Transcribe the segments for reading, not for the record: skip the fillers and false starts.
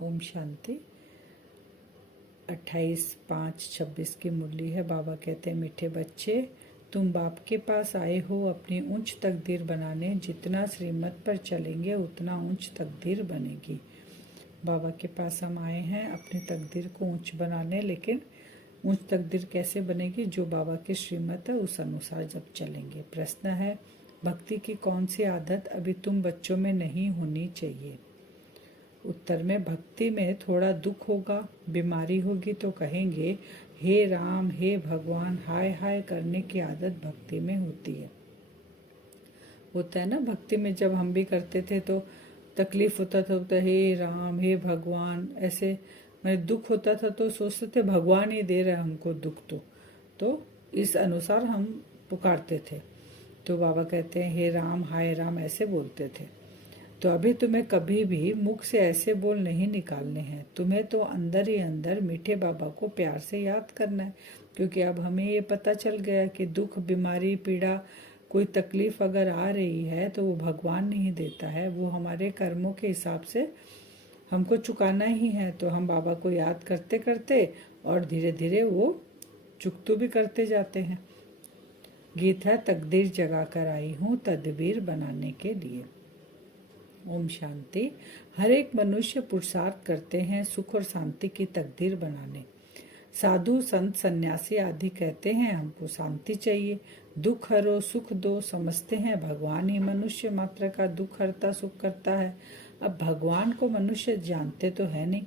ओम शांति। 28/5/26 की मुरली है। बाबा कहते हैं, मीठे बच्चे, तुम बाप के पास आए हो अपनी ऊंच तकदीर बनाने। जितना श्रीमत पर चलेंगे उतना ऊंच तकदीर बनेगी। बाबा के पास हम आए हैं अपनी तकदीर को ऊंच बनाने, लेकिन ऊंच तकदीर कैसे बनेगी? जो बाबा की श्रीमत है उस अनुसार जब चलेंगे। प्रश्न है, भक्ति की कौन सी आदत अभी तुम बच्चों में नहीं होनी चाहिए? उत्तर में, भक्ति में थोड़ा दुख होगा, बीमारी होगी तो कहेंगे हे राम, हे भगवान, हाय हाय करने की आदत भक्ति में होती है। होता है ना, भक्ति में जब हम भी करते थे तो तकलीफ होता था तो हे राम, हे भगवान, ऐसे मैं दुख होता था तो सोचते थे भगवान ही दे रहे हमको दुख। तो इस अनुसार हम पुकारते थे। तो बाबा कहते हैं हे राम, हाय राम ऐसे बोलते थे। तो अभी तुम्हें कभी भी मुख से ऐसे बोल नहीं निकालने हैं। तुम्हें तो अंदर ही अंदर मीठे बाबा को प्यार से याद करना है, क्योंकि अब हमें ये पता चल गया कि दुख, बीमारी, पीड़ा, कोई तकलीफ अगर आ रही है तो वो भगवान नहीं देता है, वो हमारे कर्मों के हिसाब से हमको चुकाना ही है। तो हम बाबा को याद करते करते और धीरे धीरे वो चुकतू भी करते जाते हैं। गीत है, तकदीर जगा कर आई हूँ तदबीर बनाने के लिए। ओम शांति। हर एक मनुष्य पुरुषार्थ करते हैं सुख और शांति की तकदीर बनाने। साधु, संत, सन्यासी आदि कहते हैं हमको शांति चाहिए, दुख हरो, सुख दो। समझते हैं भगवान ही मनुष्य मात्र का दुख हरता, सुख करता है। अब भगवान को मनुष्य जानते तो है नहीं,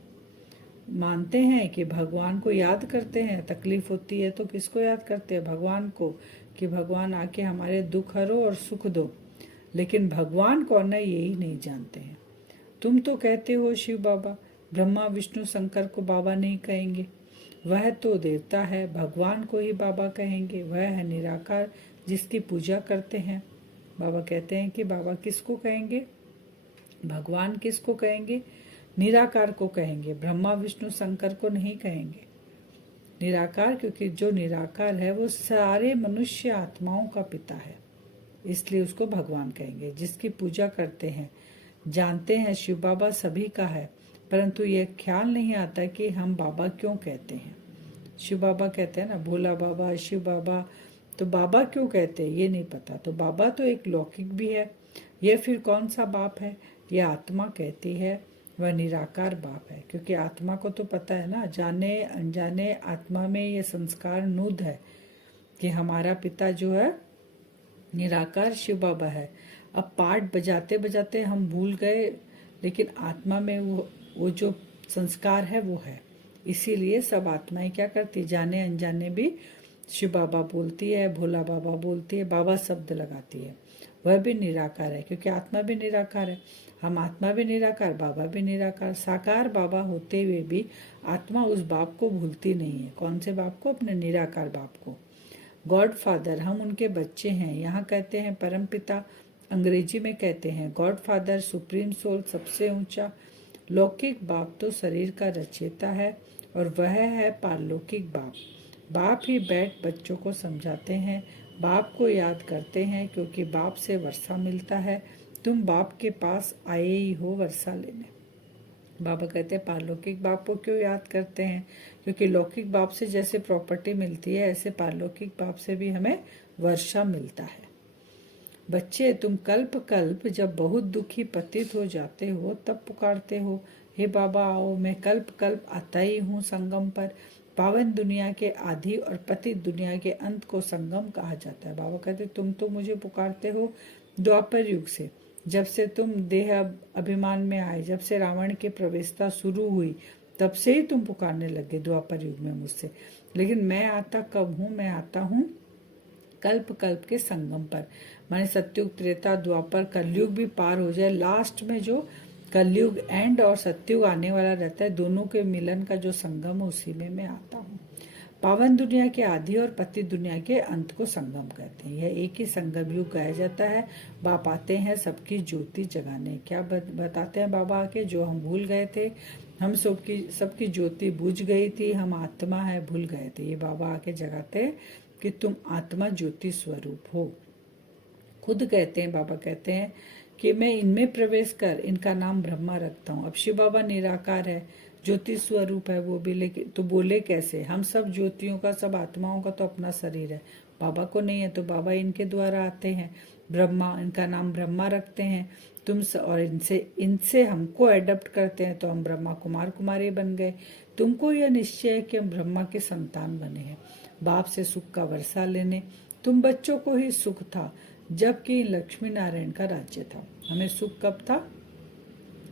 मानते हैं कि भगवान को याद करते हैं। तकलीफ होती है तो किसको याद करते हैं? भगवान को, कि भगवान आके हमारे दुख हरो और सुख दो। लेकिन भगवान कौन है यही नहीं जानते हैं। तुम तो कहते हो शिव बाबा, ब्रह्मा विष्णु शंकर को बाबा नहीं कहेंगे, वह तो देवता है। भगवान को ही बाबा कहेंगे, वह है निराकार जिसकी पूजा करते हैं। बाबा कहते हैं कि बाबा किसको कहेंगे? भगवान किसको कहेंगे? निराकार को कहेंगे, ब्रह्मा विष्णु शंकर को नहीं कहेंगे। निराकार, क्योंकि जो निराकार है वो सारे मनुष्य आत्माओं का पिता है, इसलिए उसको भगवान कहेंगे। जिसकी पूजा करते हैं, जानते हैं शिव बाबा सभी का है, परंतु ये ख्याल नहीं आता कि हम बाबा क्यों कहते हैं। शिव बाबा कहते हैं ना, भोला बाबा, शिव बाबा, तो बाबा क्यों कहते हैं ये नहीं पता। तो बाबा तो एक लौकिक भी है, ये फिर कौन सा बाप है? ये आत्मा कहती है, वह निराकार बाप है। क्योंकि आत्मा को तो पता है ना, जाने अनजाने आत्मा में ये संस्कार नूद है कि हमारा पिता जो है निराकार शिव बाबा है। अब पाठ बजाते बजाते हम भूल गए, लेकिन आत्मा में वो जो संस्कार है वो है। इसीलिए सब आत्माएं क्या करती, जाने अनजाने भी शिव बाबा बोलती है, भोला बाबा बोलती है, बाबा शब्द लगाती है। वह भी निराकार है, क्योंकि आत्मा भी निराकार है। हम आत्मा भी निराकार, बाबा भी निराकार। साकार बाबा होते हुए भी आत्मा उस बाप को भूलती नहीं है। कौन से बाप को? अपने निराकार बाप को। गॉड फादर, हम उनके बच्चे हैं। यहाँ कहते हैं परम पिता, अंग्रेजी में कहते हैं गॉड फादर, सुप्रीम सोल, सबसे ऊंचा। लौकिक बाप तो शरीर का रचयिता है और वह है पारलौकिक बाप। बाप ही बैठ बच्चों को समझाते हैं, बाप को याद करते हैं, क्योंकि बाप से वर्षा मिलता है। तुम बाप के पास आए ही हो वर्षा लेने। बाबा कहते हैं पारलौकिक बाप को क्यों याद करते हैं? क्योंकि लौकिक बाप से जैसे प्रॉपर्टी मिलती है, ऐसे पारलौकिक बाप से भी हमें वर्षा मिलता है। बच्चे, तुम कल्प कल्प जब बहुत दुखी पतित हो जाते हो तब पुकारते हो, हे बाबा आओ, मैं कल्प कल्प आता ही हूँ संगम पर। पावन दुनिया के आदि और पतित दुनिया के अंत को संगम कहा जाता है। बाबा कहते तुम तो मुझे पुकारते हो द्वापर युग से, जब से तुम देह अभिमान में आए, जब से रावण की प्रवेशता शुरू हुई, तब से ही तुम पुकारने लगे द्वापर युग में मुझसे। लेकिन मैं आता कब हूँ? मैं आता हूँ कल्प कल्प के संगम पर। माने सत्युग, त्रेता, द्वापर, कलयुग भी पार हो जाए, लास्ट में जो कलयुग एंड और सत्युग आने वाला रहता है, दोनों के मिलन का जो संगम है उसी में मैं आता हूँ। पावन दुनिया के आदि और पतित दुनिया के अंत को संगम कहते हैं। यह एक ही संगम युग गाया जाता है। बाप आते हैं सबकी ज्योति जगाने। क्या बताते हैं बाबा आके? जो हम भूल गए थे, हम सबकी ज्योति बुझ गई थी, हम आत्मा है भूल गए थे, ये बाबा आके जगाते हैं कि तुम आत्मा ज्योति स्वरूप हो। खुद कहते हैं, बाबा कहते हैं कि मैं इनमें प्रवेश कर इनका नाम ब्रह्मा रखता हूँ। अब शिव बाबा निराकार है, ज्योति स्वरूप है वो भी, लेकिन तो बोले कैसे? हम सब ज्योतियों का, सब आत्माओं का तो अपना शरीर है, बाबा को नहीं है, तो बाबा इनके द्वारा आते हैं। ब्रह्मा, इनका नाम ब्रह्मा रखते हैं और इनसे इनसे हमको एडप्ट करते हैं, तो हम ब्रह्मा कुमार कुमारी बन गए। तुमको यह निश्चय है कि हम ब्रह्मा के संतान बने हैं, बाप से सुख का वर्षा लेने। तुम बच्चों को ही सुख था, जबकि लक्ष्मी नारायण का राज्य था। हमें सुख कब था?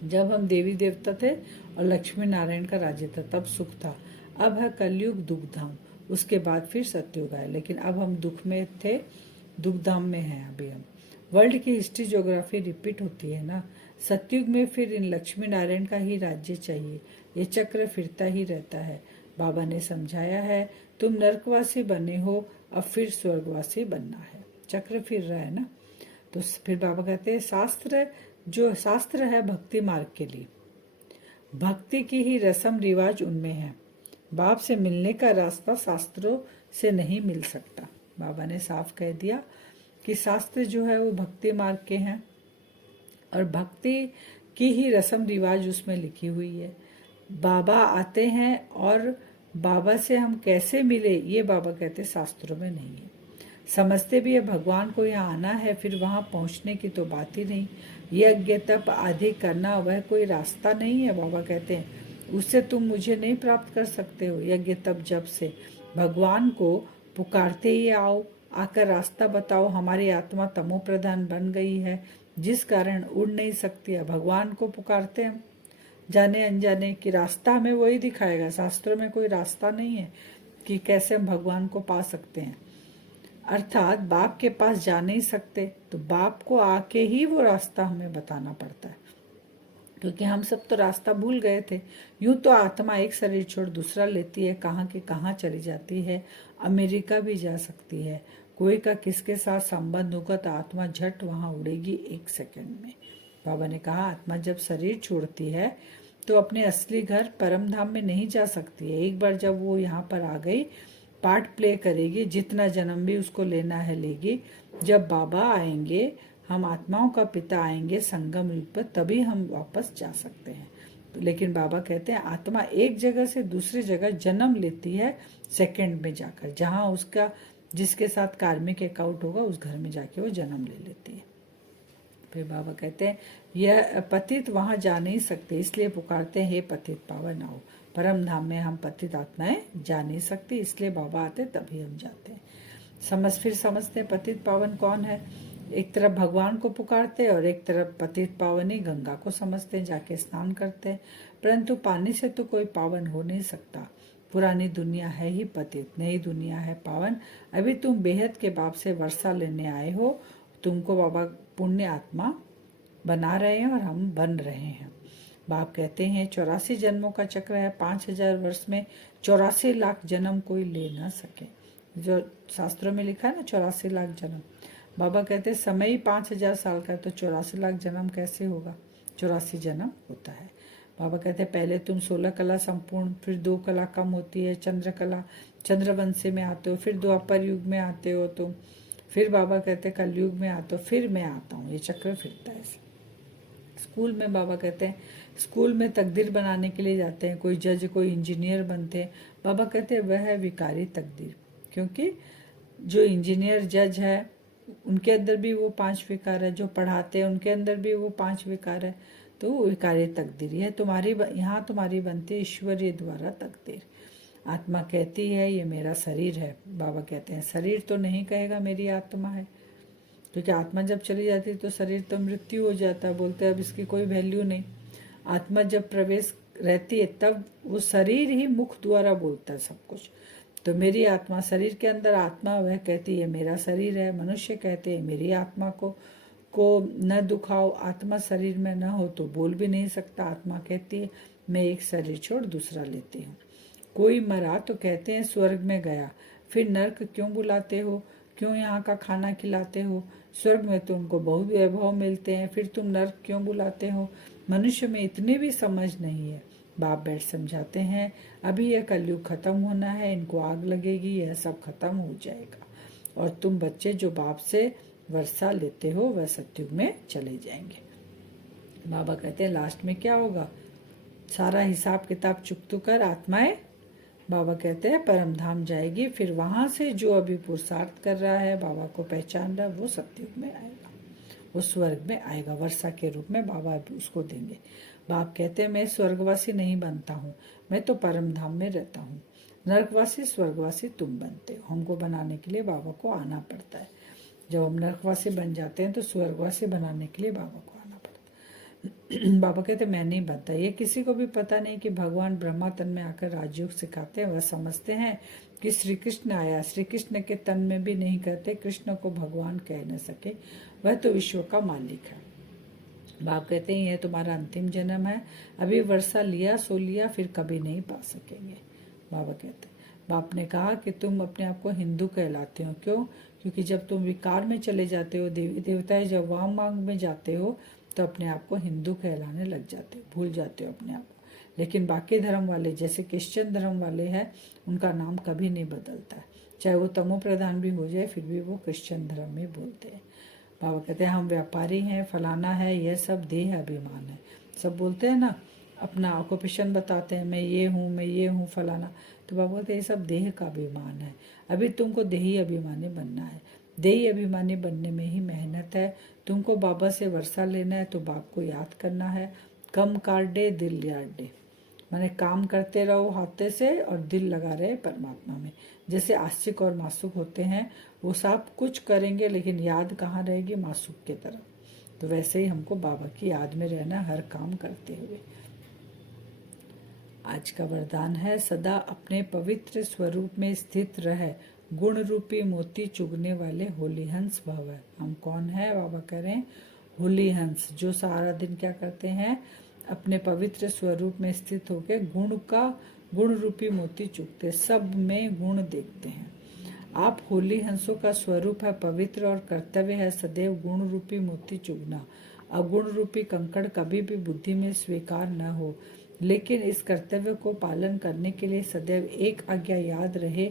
जब हम देवी देवता थे और लक्ष्मी नारायण का राज्य था, तब सुख था। अब है कलयुग दुखधाम, उसके बाद फिर सतयुग आया, लेकिन अब हम दुख में थे, दुखधाम में हैं अभी हम। वर्ल्ड की हिस्ट्री ज्योग्राफी रिपीट होती है ना। सतयुग में फिर इन लक्ष्मी नारायण का ही राज्य चाहिए, ये चक्र फिरता ही रहता है। बाबा ने समझाया है, तुम नरकवासी बने हो, अब फिर स्वर्गवासी बनना है। चक्र फिर रहा है ना। तो फिर बाबा कहते हैं, शास्त्र है भक्ति मार्ग के लिए, भक्ति की ही रस्म रिवाज उनमें है। बाप से मिलने का रास्ता शास्त्रों से नहीं मिल सकता। बाबा ने साफ कह दिया कि शास्त्र जो है वो भक्ति मार्ग के हैं, और भक्ति की ही रस्म रिवाज उसमें लिखी हुई है। बाबा आते हैं और बाबा से हम कैसे मिले, ये बाबा कहते शास्त्रों में नहीं है। समझते भी है भगवान को यहाँ आना है, फिर वहाँ पहुँचने की तो बात ही नहीं। यज्ञ तप आदि करना वह कोई रास्ता नहीं है। बाबा कहते हैं उससे तुम मुझे नहीं प्राप्त कर सकते हो। यज्ञ तप जब से भगवान को पुकारते ही आओ, आकर रास्ता बताओ। हमारी आत्मा तमो प्रधान बन गई है, जिस कारण उड़ नहीं सकती है। भगवान को पुकारते हैं जाने अनजाने कि रास्ता हमें वही दिखाएगा। शास्त्रों में कोई रास्ता नहीं है कि कैसे हम भगवान को पा सकते हैं। अर्थात बाप के पास जा नहीं सकते, तो बाप को आके ही वो रास्ता हमें बताना पड़ता है, क्योंकि हम सब तो रास्ता भूल गए थे। यूं तो आत्मा एक शरीर छोड़ दूसरा लेती है, कहाँ के कहाँ चली जाती है, अमेरिका भी जा सकती है। कोई का किसके साथ संबंध होगा तो आत्मा झट वहाँ उड़ेगी 1 सेकंड में। बाबा ने कहा आत्मा जब शरीर छोड़ती है तो अपने असली घर परम धाम में नहीं जा सकती है। एक बार जब वो यहाँ पर आ गई, पार्ट प्ले करेगी, जितना जन्म भी उसको लेना है लेगी। जब बाबा आएंगे, हम आत्माओं का पिता आएंगे संगम युग पर, तभी हम वापस जा सकते हैं। लेकिन बाबा कहते हैं आत्मा एक जगह से दूसरी जगह जन्म लेती है सेकंड में जाकर, जहाँ उसका जिसके साथ कार्मिक अकाउंट होगा उस घर में जाके वो जन्म ले लेती है। फिर बाबा कहते हैं यह पतित वहाँ जा नहीं सकते, इसलिए पुकारते हैं हे पतित पावन आओ। परम धाम में हम पतित आत्माएं जा नहीं सकती, इसलिए बाबा आते तभी हम जाते हैं। फिर समझते हैं पतित पावन कौन है। एक तरफ भगवान को पुकारते हैं और एक तरफ पतित पावनी गंगा को समझते हैं, जाके स्नान करते हैं। परंतु पानी से तो कोई पावन हो नहीं सकता। पुरानी दुनिया है ही पतित, नई दुनिया है पावन। अभी तुम बेहद के बाप से वर्षा लेने आए हो, तुमको बाबा पुण्य आत्मा बना रहे हैं और हम बन रहे हैं। बाप कहते हैं 84 जन्मों का चक्र है, 5000 वर्ष में 84 लाख जन्म कोई ले ना सके। जो शास्त्रों में लिखा है ना 84 लाख जन्म, बाबा कहते हैं समय ही 5000 साल का है, तो 84 लाख जन्म कैसे होगा? 84 जन्म होता है। बाबा कहते हैं पहले तुम 16 कला संपूर्ण, फिर 2 कला कम होती है चंद्र कला, चंद्रवंशी में आते हो, फिर द्वापर युग में आते हो तुम, फिर बाबा कहते हैं कलयुग में आते हो, फिर मैं आता हूँ। ये चक्र फिरता है। स्कूल में बाबा कहते हैं स्कूल में तकदीर बनाने के लिए जाते हैं, कोई जज कोई इंजीनियर बनते हैं। बाबा कहते हैं वह है विकारी तकदीर, क्योंकि जो इंजीनियर जज है उनके अंदर भी वो 5 विकार है, जो पढ़ाते हैं उनके अंदर भी वो 5 विकार है। तो विकारी तकदीर है तुम्हारी, यहाँ तुम्हारी बनती है ईश्वरीय द्वारा तकदीर। आत्मा कहती है ये मेरा शरीर है। बाबा कहते हैं शरीर तो नहीं कहेगा मेरी आत्मा है, क्योंकि आत्मा जब चली जाती है तो शरीर तो मृत्यु हो जाता है। बोलते हैं अब इसकी कोई वैल्यू नहीं। आत्मा जब प्रवेश रहती है तब वो शरीर ही मुख द्वारा बोलता है सब कुछ। तो मेरी आत्मा शरीर के अंदर आत्मा वह कहती है मेरा शरीर है। मनुष्य कहते हैं मेरी आत्मा को न दुखाओ। आत्मा शरीर में न हो तो बोल भी नहीं सकता। आत्मा कहती है मैं एक शरीर छोड़ दूसरा लेती हूँ। कोई मरा तो कहते हैं स्वर्ग में गया, फिर नर्क क्यों बुलाते हो, क्यों यहाँ का खाना खिलाते हो? स्वर्ग में तो उनको बहुत वैभव मिलते हैं, फिर तुम नर्क क्यों बुलाते हो? मनुष्य में इतनी भी समझ नहीं है। बाप बैठ समझाते हैं अभी यह कलयुग खत्म होना है, इनको आग लगेगी, यह सब खत्म हो जाएगा और तुम बच्चे जो बाप से वर्षा लेते हो वह सतयुग में चले जाएंगे। बाबा कहते हैं लास्ट में क्या होगा, सारा हिसाब किताब चुकतू कर आत्माएं, बाबा कहते हैं परम धाम जाएगी। फिर वहां से जो अभी पुरुषार्थ कर रहा है, बाबा को पहचान रहा है, वो सतयुग में आएगा, वो स्वर्ग में आएगा, वर्षा के रूप में बाबा उसको देंगे। बाप कहते हैं मैं स्वर्गवासी नहीं बनता हूँ, मैं तो परम धाम में रहता हूँ। नरकवासी स्वर्गवासी तुम बनते हो, हमको बनाने के लिए बाबा को आना पड़ता है। जब हम नरकवासी बन जाते हैं तो स्वर्गवासी बनाने के लिए बाबा को आना पड़ता है। बाबा कहते मैं नहीं बनता। ये किसी को भी पता नहीं कि भगवान ब्रह्मा तन में आकर राजयोग सिखाते हैं। वह समझते हैं कि श्री कृष्ण आया, श्री कृष्ण के तन में भी नहीं कहते, कृष्ण को भगवान कह न सके, वह तो विश्व का मालिक है। बाप कहते हैं यह तुम्हारा अंतिम जन्म है, अभी वर्षा लिया सो लिया, फिर कभी नहीं पा सकेंगे। बाबा कहते हैं, बाप ने कहा कि तुम अपने आप को हिंदू कहलाते हो, क्यों? क्योंकि जब तुम विकार में चले जाते हो, देवी देवताएं जब वाम मांग में जाते हो, तो अपने आप को हिंदू कहलाने लग जाते हो, भूल जाते हो अपने आप को। लेकिन बाकी धर्म वाले, जैसे क्रिश्चियन धर्म वाले हैं, उनका नाम कभी नहीं बदलता है, चाहे वो तमो प्रधान भी हो जाए, फिर भी वो क्रिश्चियन धर्म में बोलते हैं। बाबा कहते हैं हम व्यापारी हैं, फलाना है, यह सब देह अभिमान है। सब बोलते हैं ना, अपना ऑक्यूपेशन बताते हैं, मैं ये हूँ, मैं ये हूँ, फलाना। तो बाबा कहते हैं ये सब देह का अभिमान है, अभी तुमको देही अभिमानी बनना है। देही अभिमानी बनने में ही मेहनत है। तुमको बाबा से वर्षा लेना है तो बाप को याद करना है। कम काट दे दिल याद दे, माने काम करते रहो हाथे से और दिल लगा रहे परमात्मा में। जैसे आस्तिक और मासूक होते हैं, वो सब कुछ करेंगे लेकिन याद कहाँ रहेगी, मासूक के तरफ। तो वैसे ही हमको बाबा की याद में रहना, हर काम करते हुए। आज का वरदान है सदा अपने पवित्र स्वरूप में स्थित रहे, गुण रूपी मोती चुगने वाले होली हंस भव। हम कौन है? बाबा कह रहे हैं होली हंस, जो सारा दिन क्या करते हैं, अपने पवित्र स्वरूप में स्थित होकर गुण रूपी मोती चुगते, सब में गुण देखते हैं। आप होली हंसों का स्वरूप है पवित्र, और कर्तव्य है सदैव गुण रूपी मोती चुगना। अगुण रूपी कंकड़ कभी भी बुद्धि में स्वीकार न हो, लेकिन इस कर्तव्य को पालन करने के लिए सदैव एक आज्ञा याद रहे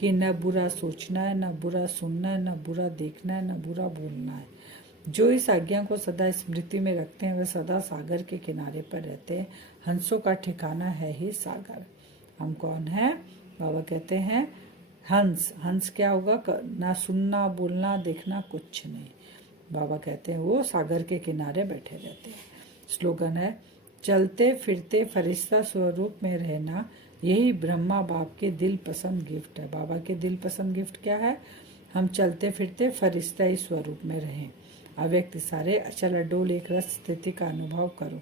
कि न बुरा सोचना है, न बुरा सुनना है, न बुरा देखना है, न बुरा बोलना है। जो इस आज्ञा को सदा स्मृति में रखते हैं वे सदा सागर के किनारे पर रहते हैं। हंसों का ठिकाना है ही सागर। हम कौन है? बाबा कहते हैं हंस। हंस क्या होगा? ना सुनना, बोलना, देखना, कुछ नहीं। बाबा कहते हैं वो सागर के किनारे बैठे रहते हैं। स्लोगन है चलते फिरते फरिश्ता स्वरूप में रहना, यही ब्रह्मा बाप के दिल पसंद गिफ्ट है। बाबा के दिल पसंद गिफ्ट क्या है? हम चलते फिरते फरिश्ता ही स्वरूप में रहें। अव्यक्त सारे अचल अडोल एक रस स्थिति का अनुभव करो।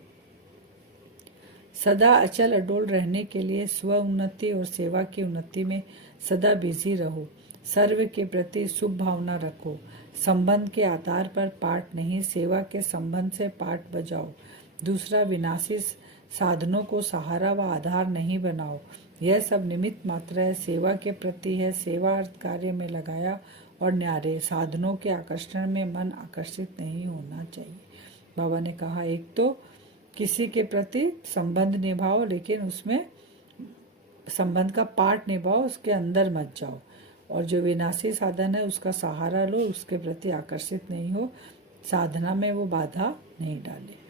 सदा अचल अडोल रहने के लिए स्व उन्नति और सेवा की उन्नति में सदा बिजी रहो। सर्व के प्रति शुभ भावना रखो। संबंध के आधार पर पाठ नहीं, सेवा के संबंध से पाठ बजाओ। दूसरा विनाशी साधनों को सहारा व आधार नहीं बनाओ, यह सब निमित्त मात्र है। सेवा के प्रति है, सेवा अर्थ कार्य में लगाया और न्यारे, साधनों के आकर्षण में मन आकर्षित नहीं होना चाहिए। बाबा ने कहा एक तो किसी के प्रति संबंध निभाओ, लेकिन उसमें संबंध का पाठ निभाओ, उसके अंदर मत जाओ। और जो विनाशी साधन है उसका सहारा लो, उसके प्रति आकर्षित नहीं हो, साधना में वो बाधा नहीं डाले।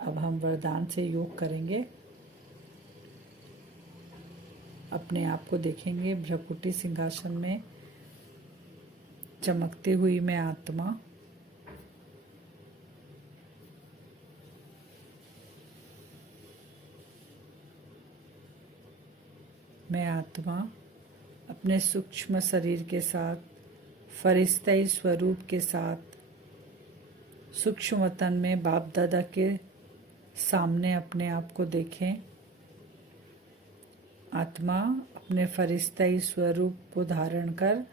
अब हम वरदान से योग करेंगे। अपने आप को देखेंगे भ्रकुटी सिंहासन में चमकती हुई मैं आत्मा। मैं आत्मा अपने सूक्ष्म शरीर के साथ, फरिश्ते स्वरूप के साथ, सूक्ष्म वतन में बाप दादा के सामने अपने आप को देखें। आत्मा अपने फरिश्ते स्वरूप को धारण कर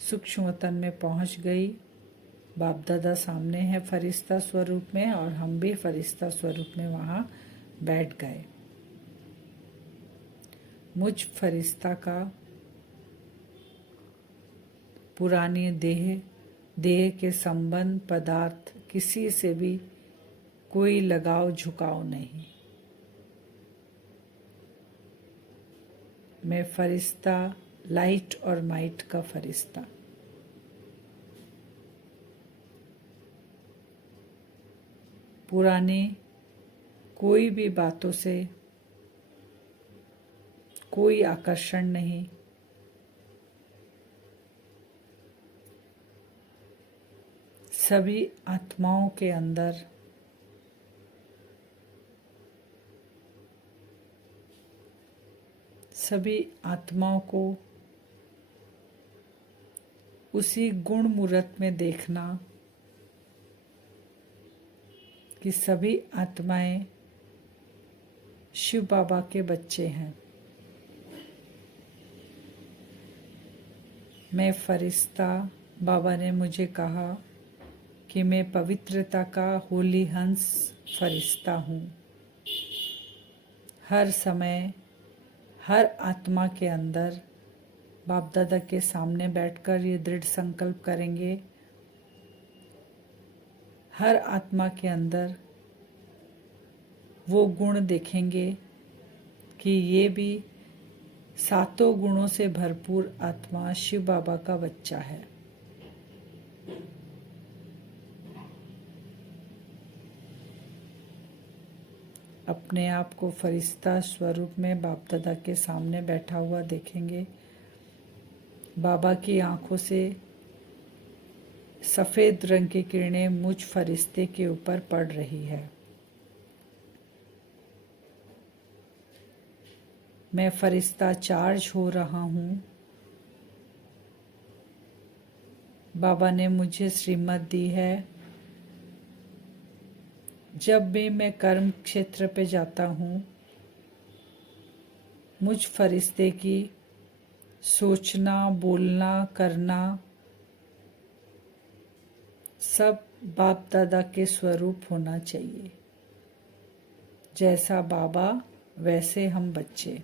सूक्ष्म वतन में पहुंच गई। बाप दादा सामने है फरिश्ता स्वरूप में, और हम भी फरिश्ता स्वरूप में वहाँ बैठ गए। मुझ फरिश्ता का पुरानी देह के संबंध पदार्थ किसी से भी कोई लगाव झुकाव नहीं। मैं फरिश्ता, लाइट और माइट का फरिश्ता। पुरानी कोई भी बातों से कोई आकर्षण नहीं, सभी आत्माओं के अंदर सभी आत्माओं को उसी गुण मूर्त में देखना कि सभी आत्माएं शिव बाबा के बच्चे हैं। मैं फरिश्ता, बाबा ने मुझे कहा कि मैं पवित्रता का होली हंस फरिश्ता हूँ। हर समय हर आत्मा के अंदर बाप दादा के सामने बैठकर ये दृढ़ संकल्प करेंगे, हर आत्मा के अंदर वो गुण देखेंगे कि ये भी सातों गुणों से भरपूर आत्मा शिव बाबा का बच्चा है। अपने आप को फरिश्ता स्वरूप में बाप दादा के सामने बैठा हुआ देखेंगे। बाबा की आंखों से सफ़ेद रंग की किरणें मुझ फरिश्ते के ऊपर पड़ रही है। मैं फरिश्ता चार्ज हो रहा हूँ। बाबा ने मुझे श्रीमत दी है। जब भी मैं कर्म क्षेत्र पे जाता हूँ, मुझ फरिश्ते की सोचना, बोलना, करना सब बाप दादा के स्वरूप होना चाहिए। जैसा बाबा वैसे हम बच्चे।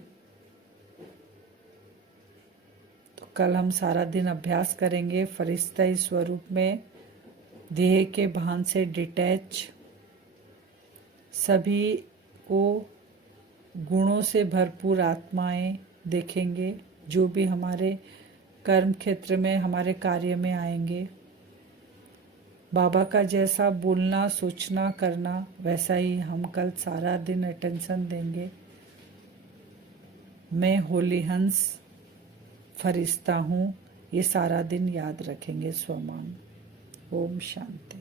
तो कल हम सारा दिन अभ्यास करेंगे फरिश्ता स्वरूप में, देह के भान से डिटैच, सभी को गुणों से भरपूर आत्माएं देखेंगे जो भी हमारे कर्म क्षेत्र में, हमारे कार्य में आएंगे। बाबा का जैसा बोलना, सोचना, करना वैसा ही हम कल सारा दिन अटेंशन देंगे। मैं होली हंस फरिश्ता हूँ, ये सारा दिन याद रखेंगे स्वमान। ओम शांति।